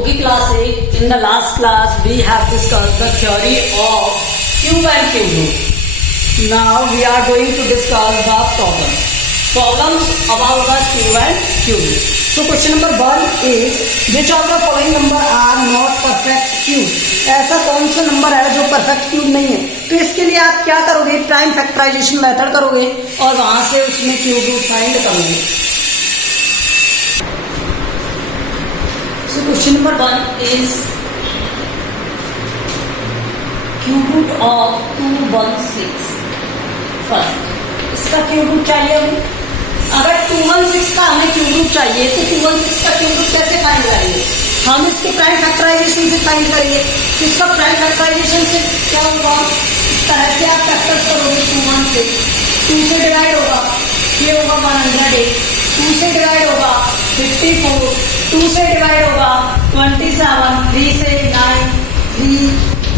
Okay, class 8. In the last class, we have discussed the theory of cube and cube root. Now we are going to discuss the problems about the cube and cube root. So question number 1 is which of the following number are not perfect cube? ऐसा कौन सा number है जो perfect cube नहीं है? तो इसके लिए आप क्या करोगे? प्राइम फैक्टराइजेशन मेथड करोगे और वहां से उसमें क्यूब रूट फाइंड करोगे. So question number 1 is cube root of 216. First, इसका क्यूब रूट चाहिए हमें. अगर 216 का हमें क्यूब रूट चाहिए तो 216 का क्यूब रूट कैसे फाइंड करेंगे? हम इसके प्राइम फैक्टराइजेशन से फाइंड करेंगे. तो इसका प्राइम फैक्टराइजेशन से क्या होगा? इस तरह से आप फैक्टर करोगे. 216 2 से डिवाइड होगा, ये होगा 108. 2 से डिवाइड होगा 54. 2 से डिवाइड होगा 27. 3 से 9. 3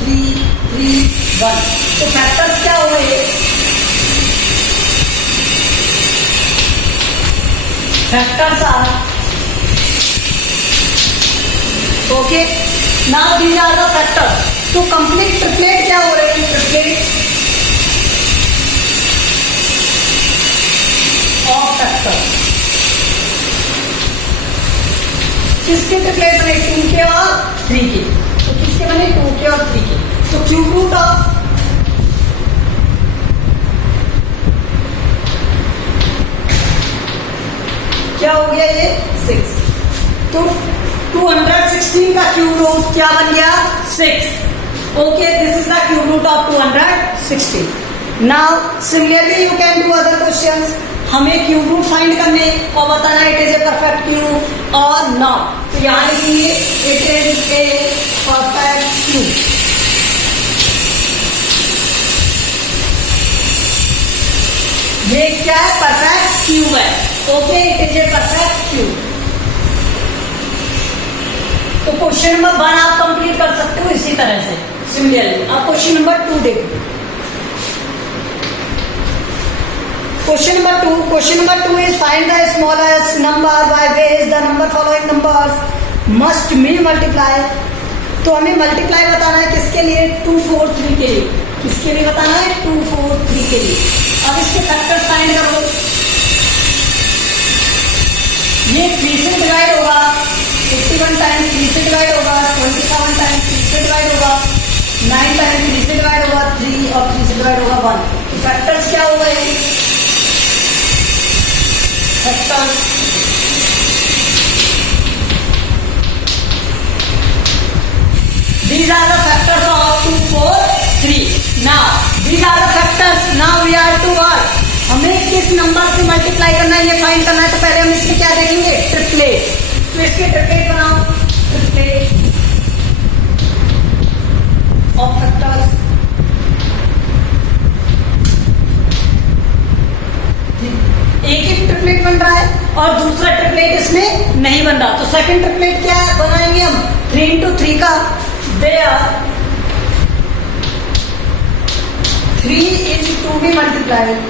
3 3 1. तो फैक्टर्स क्या हुए? Factors are okay. Now these are the factors. तो complete triplet क्या हो रहे हैं? Triplet of factors. किसके ट्रिपलेट बने? 2 के और 3 के. तो किसके बने? 2 के और 3 के. तो क्यूब रूट ऑफ क्या हो गया? ये 6. तो 216 का क्यूब रूट क्या बन गया? 6. Okay, this is the cube root of 216. Now similarly you can do other questions. हमें क्यूब रूट फाइंड करने और बताना it is a perfect cube और नॉट. तो यहाँ लिखेंगे it is a perfect cube. ये क्या है? परफेक्ट क्यूब है. Okay, it is a perfect cube. तो क्वेश्चन नंबर 1 आप कंप्लीट कर सकते हो इसी तरह से सिमिलरली. आप क्वेश्चन नंबर 2 देखो. Question number 2 is find the smallest number by which the number following numbers must be multiply. तो हमें मल्टीप्लाई बताना है किसके लिए? 2 4 3 के लिए. किसके लिए बताना है? 2 4 3 के लिए. अब इसके फैक्टर्स फाइंड करो. ये 3 से डिवाइड होगा 51 टाइम्स. 3 से डिवाइड होगा 27 टाइम्स. 3 से डिवाइड होगा 9 टाइम्स. 3 से डिवाइड होगा 3 और 3 से डिवाइड होगा 1. तो फैक्टर्स क्या हो गए? Factors these are the factors of 2 4 3. now these are the factors. now we are to work. हमें किस नंबर से मल्टीप्लाई करना है ये फाइंड करना है. तो पहले हम इसके क्या देखेंगे? ट्रिपलेट. तो इसके ट्रिपलेट बनाओ. Triplet of factors. एक ही ट्रिपलेट बन रहा है और दूसरा ट्रिपलेट इसमें नहीं बन रहा. तो सेकंड ट्रिपलेट क्या बनाएंगे हम? 3 into 3 का. there 3 is to be multiplied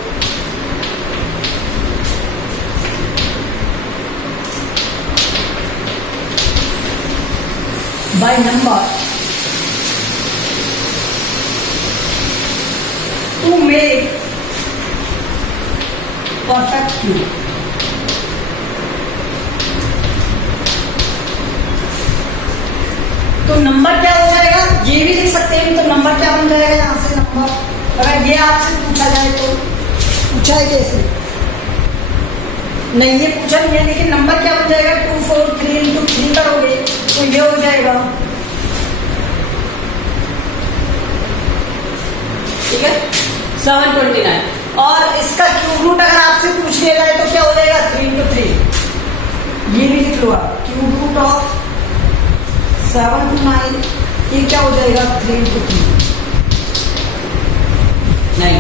by number to make perfect cube. तो नंबर क्या हो जाएगा? ये भी लिख सकते हैं. तो नंबर क्या बन जाएगा यहां से? नंबर अगर ये आपसे पूछा जाए तो पूछा है कैसे? नहीं, ये पूछा नहीं है. लेकिन नंबर क्या बन जाएगा? 2 4 3 into 3 करोगे तो ये हो जाएगा. ठीक है, 729. और इसका क्यूब रूट अगर आपसे पूछ लिया जाए तो क्या हो जाएगा? 3 into 3. ये भी लिख लो आप. क्यूब रूट ऑफ 7 to 9 ये क्या हो जाएगा? 3 into 3 9.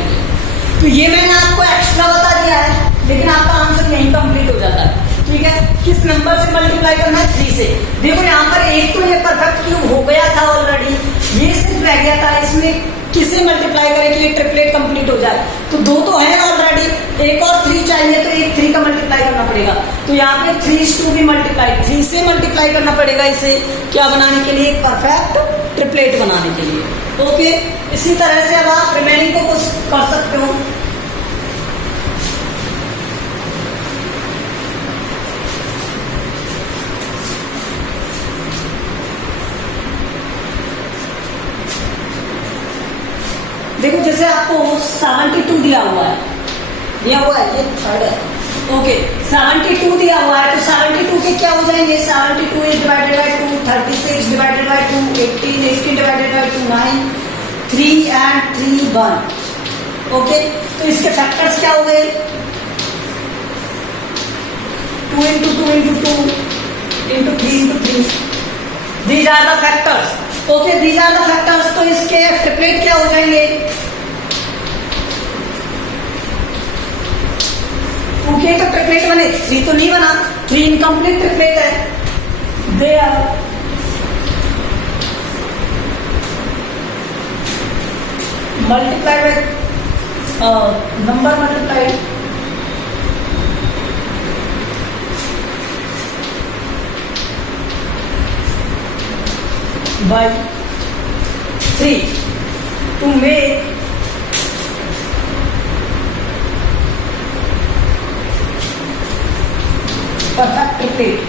तो ये मैंने आपको एक्स्ट्रा बता दिया है, लेकिन आपका आंसर यहीं कंप्लीट हो जाता है. ठीक है, किस नंबर से मल्टीप्लाई करना है? 3 से. देखो यहाँ पर एक तो ये परफेक्ट क्यूब हो गया था ऑलरेडी. ये सिर्फ रह गया था इसमें किसे मल्टीप्लाई करें कि ये ट्रिपलेट कंप्लीट हो जाए। तो दो तो है ऑलरेडी, एक और 3 चाहिए तो एक 3 का मल्टीप्लाई करना पड़ेगा। तो यहाँ पे 3 भी मल्टीप्लाई, 3 से मल्टीप्लाई करना पड़ेगा इसे क्या बनाने के लिए, परफेक्ट ट्रिपलेट बनाने के लिए। ओके, इसी तरह से अब आप रिमेनिंग को कुछ कर सकते हो। देखो जैसे आपको 72 दिया हुआ है, ये थर्ड है। ओके, 72 दिया हुआ है तो 72 के क्या हो जाएंगे, 72 is divided by 2, 36 divided by 2, 18 divided by 2, 9, 3 and 3 1। Okay, तो इसके फैक्टर्स क्या हो गए, 2 into 2 into 2 into 3 into 3। These are the factors। Okay, these are the factors। तो इसके ट्रिपलेट क्या हो जाएंगे, 2 के तो ट्रिपलेट बने, 3 तो नहीं बना, 3 इनकम्प्लीट ट्रिपलेट है। They are multiplied by number multiplied by 3 to make perfect triplet।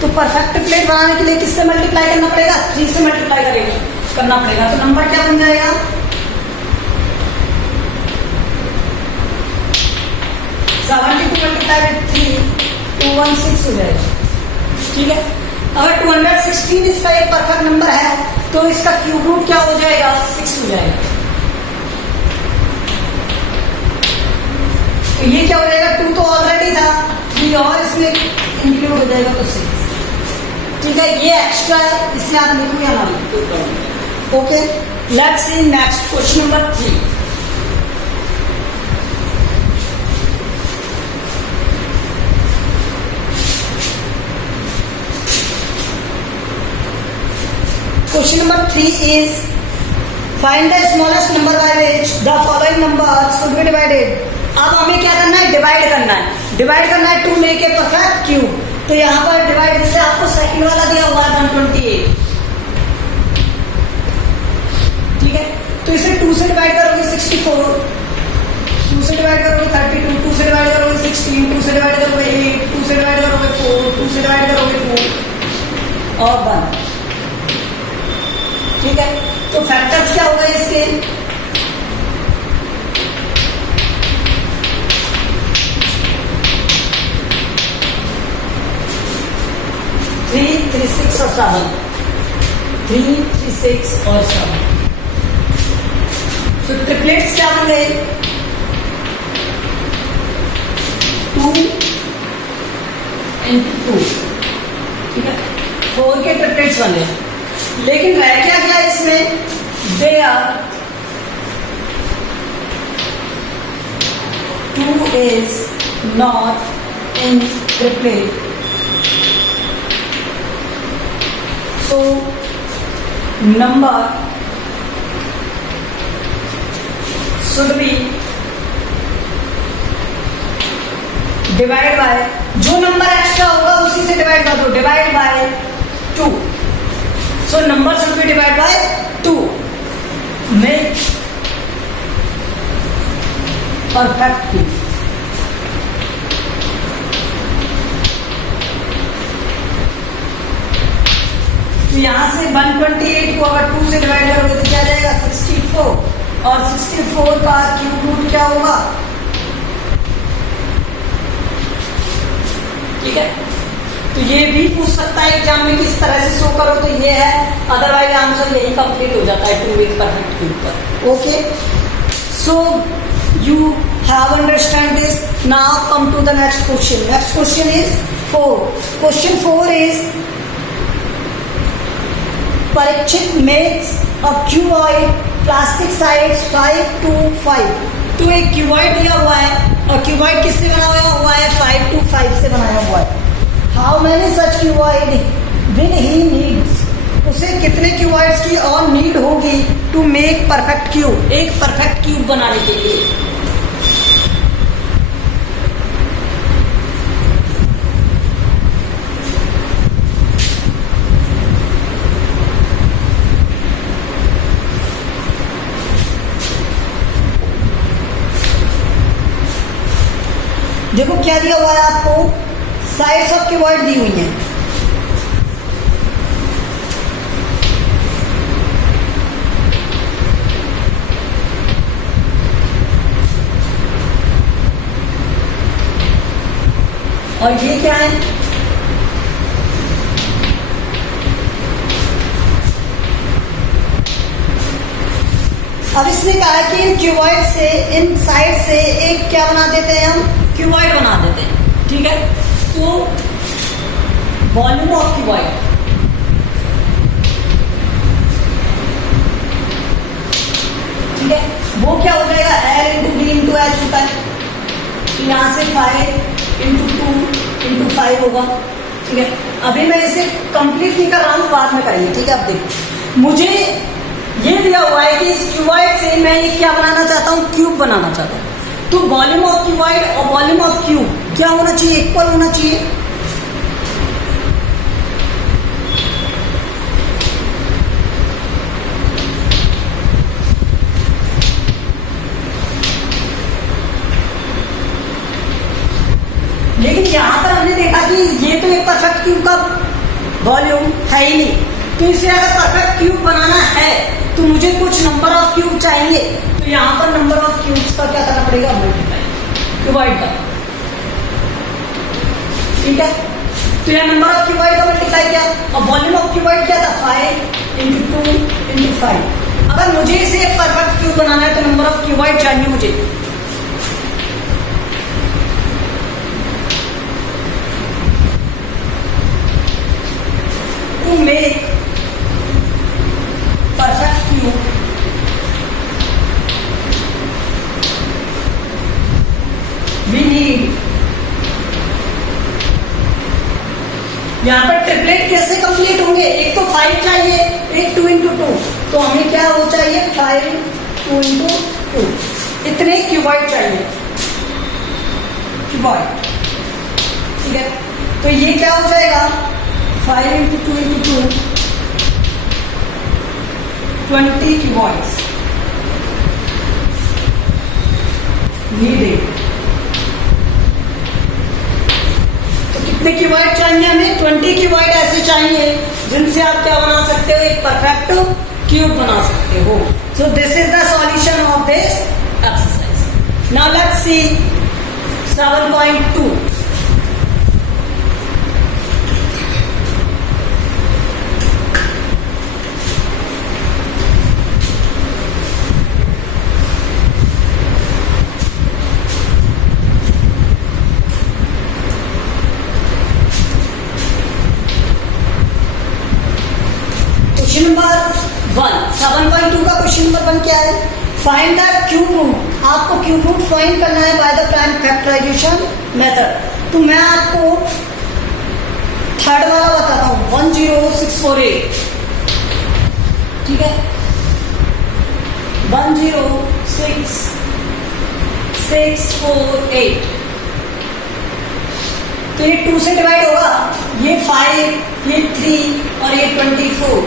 तो परफेक्ट ट्रिपलेट बनाने के लिए किससे मल्टीप्लाई करना पड़ेगा, 3 से मल्टीप्लाई करना पड़ेगा। तो नंबर क्या बन जाएगा, 72 मल्टीप्लाई विद 3 216 हो जाएगा। ठीक है, अगर 216 इसका एक परफेक्ट नंबर है तो इसका क्यूब रूट क्या हो जाएगा, 6 हो जाएगा। तो ये क्या हो जाएगा, 2 तो ऑलरेडी था, 3 और इसमें इंक्लूड हो जाएगा तो 6। ठीक है, ये एक्स्ट्रा है, इससे आप लिखो या ना लिखो। Okay, let's see next question number 3। Question number 3 is find the smallest number by which the following number should be divided। अब हमें क्या करना है, डिवाइड करना है। डिवाइड करना है 2 make a perfect cube। तो यहाँ पर डिवाइड जैसे आपको सेकंड वाला दिया हुआ है 128। ठीक है, तो इसे 2 से डिवाइड करोगे 64, 2 से डिवाइड करोगे 32, 2 से डिवाइड करोगे 16, 2 से डिवाइड करोगे 8, 2 से डिवाइड करोगे 4, 2 से डिवाइड करोगे 2 और 1। ठीक है, तो फैक्टर्स क्या होगा इसके, 3, 3, 6 और 7, 3, 3, 6 और 7। तो ट्रिपलेट्स क्या बन गए, 2 into 2। ठीक है, 4 के ट्रिपलेट्स बन गए। लेकिन रह क्या गया इसमें, they are 2 is not in triplet, so number should be divided by, जो नंबर एक्स्ट्रा होगा उसी से डिवाइड कर दो, divide by 2। So number should be divided by 2, make perfect cube। तो यहां से 128 को अगर 2 से डिवाइड करोगे तो क्या जाएगा, 64, और 64 का क्यूब रूट क्या होगा। ठीक है, तो ये भी पूछ सकता है एग्जाम में किस तरह से शो करो, तो ये है, अदरवाइज आंसर यही कंप्लीट हो जाता है 2 विद परफेक्ट क्यूब पर। Okay, so you have understand this. Now come to the next question. Next question is 4। Question 4 is Parikshit makes a cuboid plastic sides 5 to 5। तो एक क्यूबॉइड दिया हुआ है और क्यूबॉइड किससे बना हुआ है? 5 to 5 से बनाया हुआ है। How many such cuboid will he needs, उसे कितने क्यूबॉइड्स की और नीड होगी टू मेक परफेक्ट क्यूब, एक परफेक्ट क्यूब बनाने के लिए। देखो क्या दिया हुआ है आपको, साइड्स ऑफ क्यूबॉइड दी हुई है। और ये क्या है? अब इसने कहा है कि इन क्यूबॉइड से, इन साइड से एक क्या बना देते हैं हम? क्यूबॉइड बना देते हैं। ठीक है, तो वॉल्यूम ऑफ क्यूबॉइड, ठीक है, वो क्या हो जाएगा? L into D into H होता है। तो यहां से 5 इंटू 2 इंटू 5 होगा। ठीक है, अभी मैं इसे कंप्लीट नहीं कर रहा हूं, बाद में करेंगे। ठीक है, अब देखो मुझे ये दिया हुआ है कि इस क्यूबॉइड से मैं ये क्या बनाना चाहता हूं? क्यूब बनाना चाहता हूं। तो वॉल्यूम ऑफ क्यूबॉइड और वॉल्यूम ऑफ क्यूब क्या होना चाहिए? इक्वल होना चाहिए। लेकिन यहां पर हमने देखा कि ये तो एक परफेक्ट क्यूब का वॉल्यूम है ही नहीं, तो इसे अगर परफेक्ट क्यूब बनाना है तो मुझे कुछ नंबर ऑफ क्यूब चाहिए। तो यहां पर नंबर ऑफ क्यूब्स का क्या करना पड़ेगा? मल्टीप्लाई क्यूबॉइड का। ठीक है, तो यह नंबर ऑफ क्यूबॉइड का मल्टीप्लाई किया, और वॉल्यूम ऑफ क्यूबॉइड क्या था? 5 इंटू 2 इंटू 5। अगर मुझे इसे एक परफेक्ट क्यूब बनाना है तो नंबर ऑफ क्यूबॉइड चाहिए मुझे। To make perfect cube we need, यहां पर ट्रिपलेट कैसे कंप्लीट होंगे? एक तो 5 चाहिए, एक 2 इंटू 2, तो हमें क्या वो चाहिए? 5 2 इंटू 2, इतने क्यूबॉइड चाहिए, क्यूबॉइड। ठीक है, तो ये क्या हो जाएगा? 5 इंटू 2 इंटू 2 20 क्यूबॉइड्स नीडेड। तो कितने क्यूबॉइड चाहिए हमें? 20 क्यूबॉइड ऐसे चाहिए जिनसे आप क्या बना सकते हो? एक परफेक्ट क्यूब बना सकते हो। So this is the solution of this exercise. Now let's see 7.2। Question number 1, 7.2 का क्वेश्चन नंबर 1 क्या है? Find the cube root. आपको क्यूब रूट फाइंड करना है by the prime factorisation method. तो मैं आपको थर्ड वाला बताता हूं, 10648। ठीक है, 10648। तो ये 2 से डिवाइड होगा, ये 5, ये 3 और ये 24।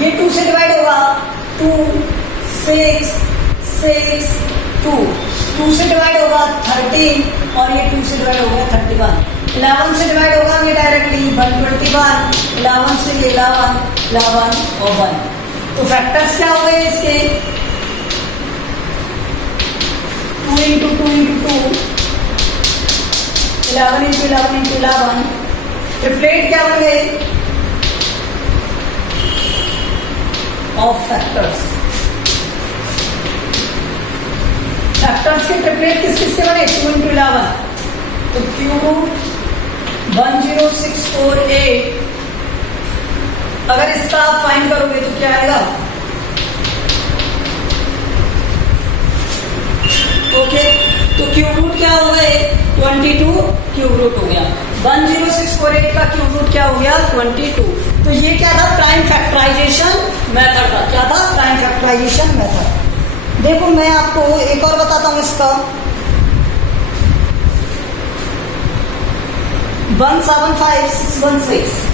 ये 2 से डिवाइड होगा, 2 6 6 2। 2 से डिवाइड होगा 13 और ये 2 से डिवाइड होगा 31। 11 से डिवाइड होगा ये डायरेक्टली 121। 11 से ये 11 और 1। तो फैक्टर्स क्या हो गए इसके? 2 into 2 into 2, 11 into 11 into 11। Triplet क्या बन गए? Of factors. फैक्टर्स के ट्रिपलेट किस किससे बने? 2 इंटू 11। तो क्यूब रूट 10648। अगर इसका आप फाइंड करोगे तो क्या आएगा? ओके, तो क्यूब रूट क्यूब रूट हो गया। 10648 का क्यूब रूट क्या हो गया 22। तो ये क्या था प्राइम फैक्टराइजेशन मेथड था। क्या था प्राइम फैक्टराइजेशन मेथड। देखो मैं आपको एक और बताता हूँ इसका 175616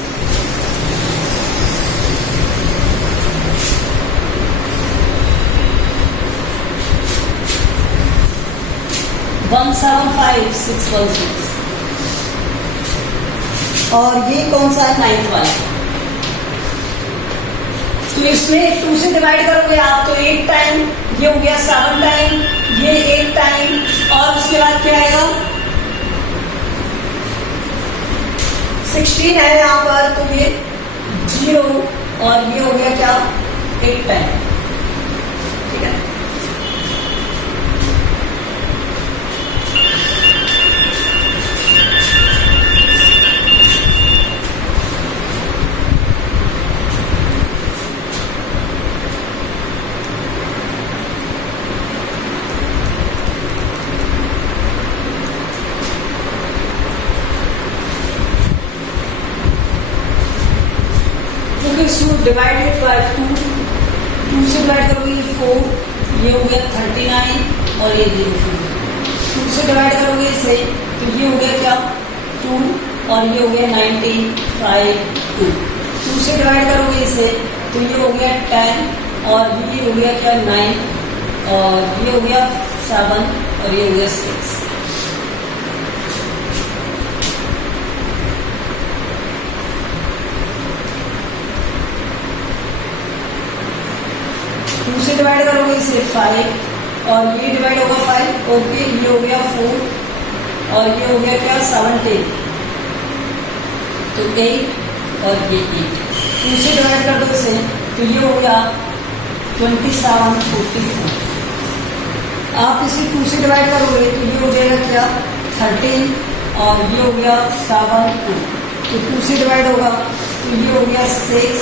175616 और ये कौन सा है 9th वाला। तो इसमें 2 से डिवाइड करोगे आप तो 8 टाइम, ये हो गया 7 टाइम, ये 8 टाइम और उसके बाद क्या आएगा 16 है यहाँ पर तो ये 0 और ये हो गया क्या 8 टाइम। ठीक है डिवाइडेड बाय 2 से डिवाइड करोगे 4, ये हो गया 39 और ये 0 2 से डिवाइड करोगे इसे तो ये हो गया क्या 2 और ये हो गया 19 5 2 2 से डिवाइड करोगे इसे तो ये हो गया 10 और ये हो गया क्या 9 और ये हो गया 7 और ये हो गया 6। से डिवाइड करोगे इसे 5 और ये डिवाइड होगा 5 ओके ये हो गया 4 और ये हो गया क्या 17 तो 8 और ये 8 2 से डिवाइड कर दो इसे तो ये हो गया 27 44। आप इसे 2 से डिवाइड करोगे तो ये हो जाएगा क्या 13 और ये हो गया 7 2 तो 2 से डिवाइड होगा तो ये हो गया 6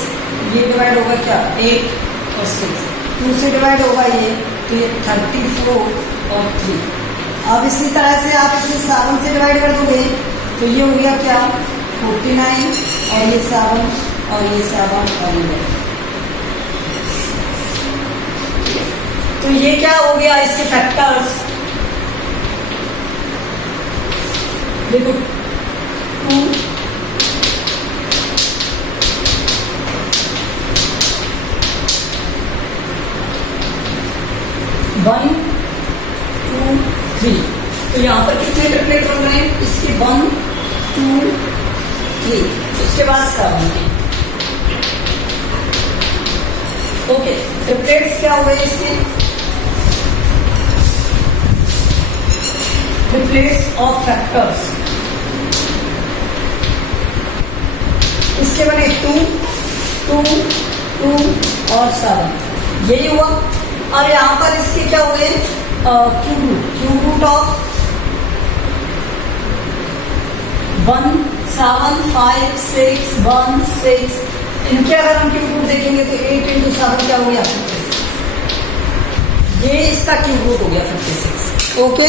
ये डिवाइड होगा क्या 8 और 6 2 से डिवाइड होगा ये तो ये 34 और 3। अब इसी तरह से आप इसे 7 से डिवाइड कर दोगे तो ये हो गया क्या 49 और ये 7 और ये 7 और ये। तो ये क्या हो गया इसके फैक्टर्स देखो 2 1 2 3 तो यहाँ पर कितने ट्रिपलेट बन रहे हैं इसके 1 2 3 उसके बाद 7 ओके ट्रिपलेट्स क्या हो गए इसके ट्रिपलेट्स ऑफ फैक्टर्स इसके बने 2 2 2 और 7 यही हुआ। और यहाँ पर इसके क्या हुए क्यूब रूट ऑफ 1 7 5 6 1 6 इनके अगर हम क्यूब रूट देखेंगे तो 8 × 7 क्या हो गया 56 ये इसका क्यूब रूट हो गया 56। Okay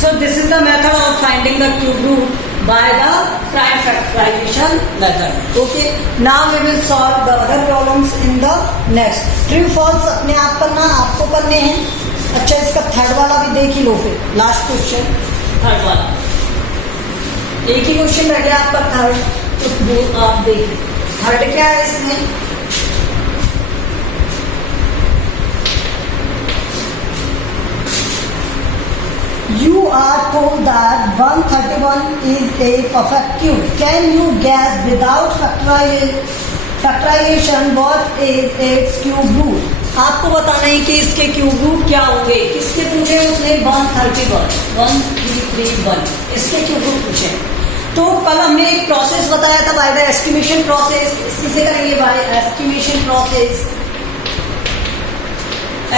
so this is the method of finding the cube root by the prime factorization method. Okay, now we will solve the other problems in the next. True false अपने आप करना आपको करने हैं। अच्छा इसका थर्ड वाला भी देख ही लो फिर लास्ट क्वेश्चन थर्ड वाला एक ही क्वेश्चन रह गया आपका थर्ड तो आप देख थर्ड क्या है इसमें You are told that 131 is a perfect cube. Can you guess without factorization what is its cube root? आपको बताना है कि इसके क्यूब रूट क्या होंगे। किसके पूछे उसने 131 1331 इसके क्यूब रूट पूछे। तो कल हमने एक प्रोसेस बताया था बाय द एस्टिमेशन प्रोसेस। इसी से करेंगे by estimation process.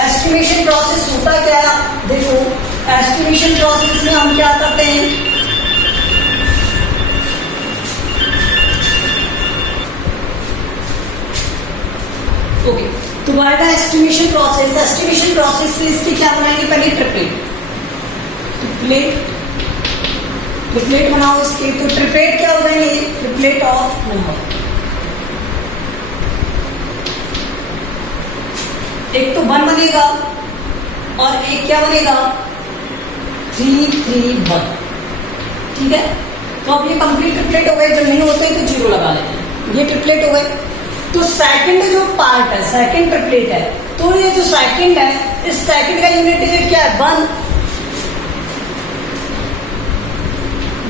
Estimation process होता क्या देखो एस्टिमेशन प्रोसेस में हम क्या करते हैं ओके तो बाय द एस्टिमेशन प्रोसेस से इसकी क्या बनाएंगे पहले ट्रिपलेट ट्रिपलेट बनाओ इसके, तो ट्रिपलेट क्या हो जाएंगे, ट्रिपलेट ऑफ नंबर। एक तो 1 बनेगा और एक क्या बनेगा, 3 3 1। ठीक है, तो अब ये कंप्लीट ट्रिपलेट हो गए। जब नहीं होते तो 0 लगा लेते हैं। ये ट्रिपलेट हो गए। तो सेकंड जो पार्ट है, सेकंड ट्रिपलेट है, तो ये जो सेकंड है, इस सेकंड का यूनिट डिजिट क्या है, 1।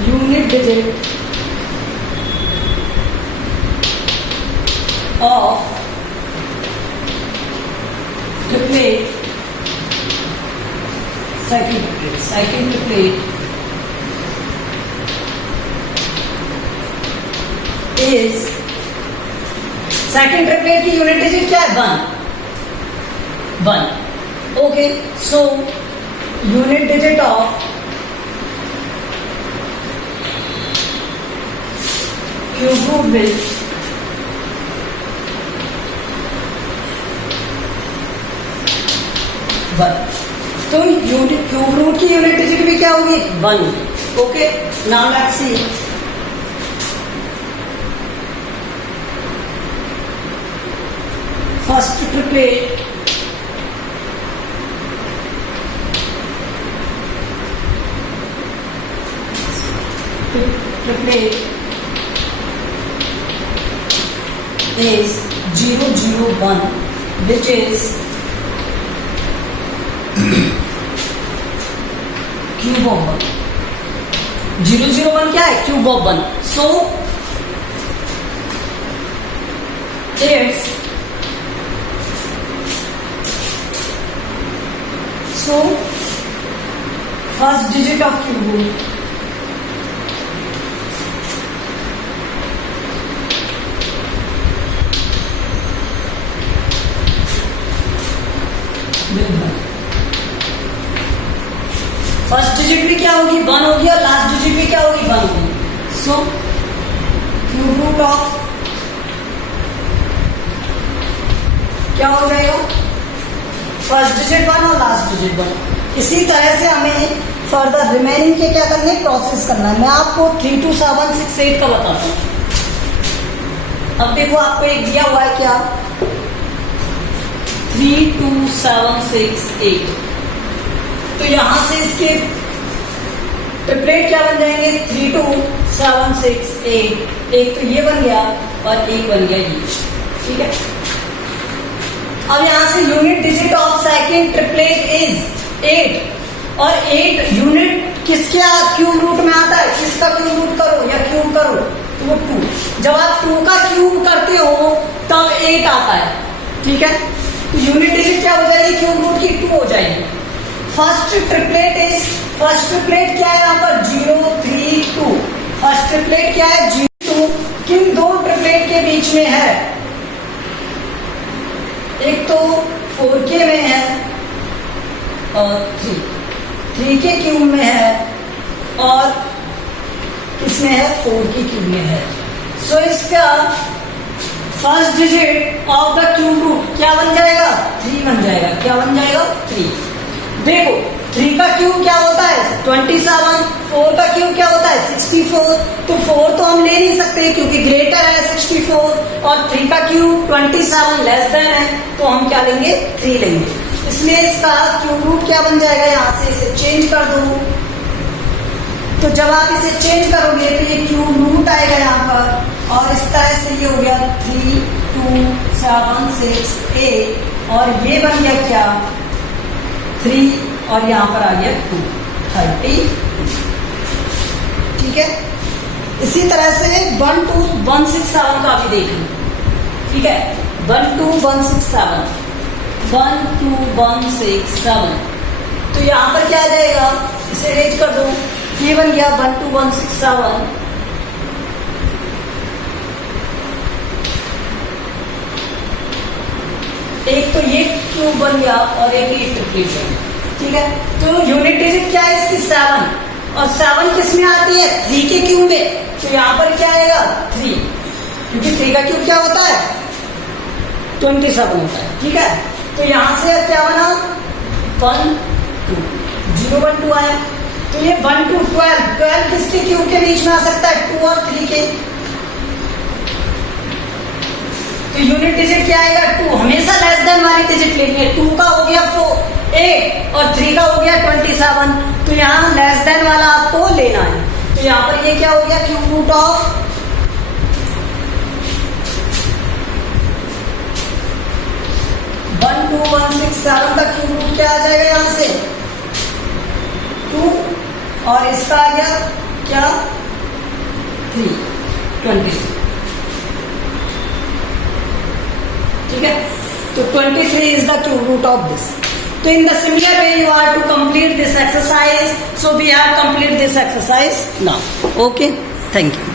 Unit digit of triplet, second triplet is, second triplet की यूनिट डिजिट क्या है, 1। Okay, so unit digit of cube root will तो यूनिट क्यूब रूट की यूनिट डिजिट भी क्या होगी, 1। Okay, now let's see. First triplet is 0 0 1, which is cube of 1। 0 0 1 क्या है, cube of 1। So it's first digit of cube root first digit भी क्या होगी, 1 होगी, और लास्ट डिजिट भी क्या होगी, 1 होगी। सो क्यूब रूट ऑफ क्या हो जाएगा, फर्स्ट डिजिट 1 और लास्ट डिजिट 1। इसी तरह से हमें फर्दर रिमेनिंग के क्या करने, प्रोसेस करना है। मैं आपको 3 2 7 6 8 का बताता हूँ। अब देखो, आपको एक दिया हुआ है क्या, 3 2 7 6 8। तो यहां से इसके ट्रिपलेट क्या बन जाएंगे, 3 2 7 6 8। एक तो ये बन गया और एक बन गया ये। ठीक है, अब यहां से unit digit of second triplet is 8, और 8 यूनिट किसके क्यूब रूट में आता है, किसका क्यूब रूट करो या क्यूब करो तो वो 2। जब आप 2 का क्यूब करते हो तब 8 आता है। ठीक है, तो यूनिट डिजिट क्या हो जाएगी, क्यूब रूट की 2 हो जाएगी। फर्स्ट ट्रिपलेट क्या है यहाँ पर, 0 3 2। फर्स्ट ट्रिपलेट क्या है, 0 2। किन दो ट्रिपलेट के बीच में है, एक तो 4K में है और 3 के क्यूब में है, और इसमें है 4K क्यूब में है। सो इसका first digit of the cube root क्या बन जाएगा, 3 बन जाएगा। क्या बन जाएगा, 3। देखो 3 का क्यूब क्या होता है, 27। 4 का क्यूब क्या होता है, 64। तो 4 तो हम ले नहीं सकते क्योंकि ग्रेटर है 64, और 3 का क्यूब 27 लेस देन है, तो हम क्या लेंगे, 3 लेंगे। इसलिए इसका क्यूब रूट क्या बन जाएगा, यहां से इसे चेंज कर दो। तो जब आप इसे चेंज करोगे तो ये क्यूब रूट आएगा यहाँ पर, और इस तरह से ये हो गया 3 2 7 6 8, और ये बन गया क्या, 3, और यहां पर आ गया 2 30। ठीक है, इसी तरह से 1 2 1 6 7 का भी देख लो। ठीक है, 1 2 1 6 7, 1 2 1 6 7। तो यहां पर क्या आ जाएगा, इसे रेज कर दो। ये बन गया 1 2 1 6 7। एक तो ये क्यूब बन गया और एक ये ट्रिपलेट बन गया। ठीक है, तो यूनिट डिजिट क्या है इसकी, 7, और 7 किस में आती है, 3 के क्यूब में। तो यहां पर क्या आएगा, 3, क्योंकि 3 का क्यूब क्या होता है, 27 होता है। ठीक है, तो यहां से क्या बना, 1 2 0 1 2 आया। तो ये 1 to 12, 12 किसके क्यूब के बीच में आ सकता है? 2 और 3 के। तो यूनिट डिजिट क्या आएगा? 2। हमेशा लेस देन वाली डिजिट लेनी है। 2 का हो गया 8 और 3 का हो गया 27। तो यहाँ लेस देन वाला आपको लेना है। तो यहाँ पर ये क्या हो गया? क्यूब रूट ऑफ 12167 का क्यूब रूट क्या आ जाएगा यहाँ से? 2 और इसका आ गया क्या? 3, 20। ठीक है, तो 23 is the cube root of this. So in the similar way you are to complete this exercise. So we have complete this exercise now. Okay, thank you.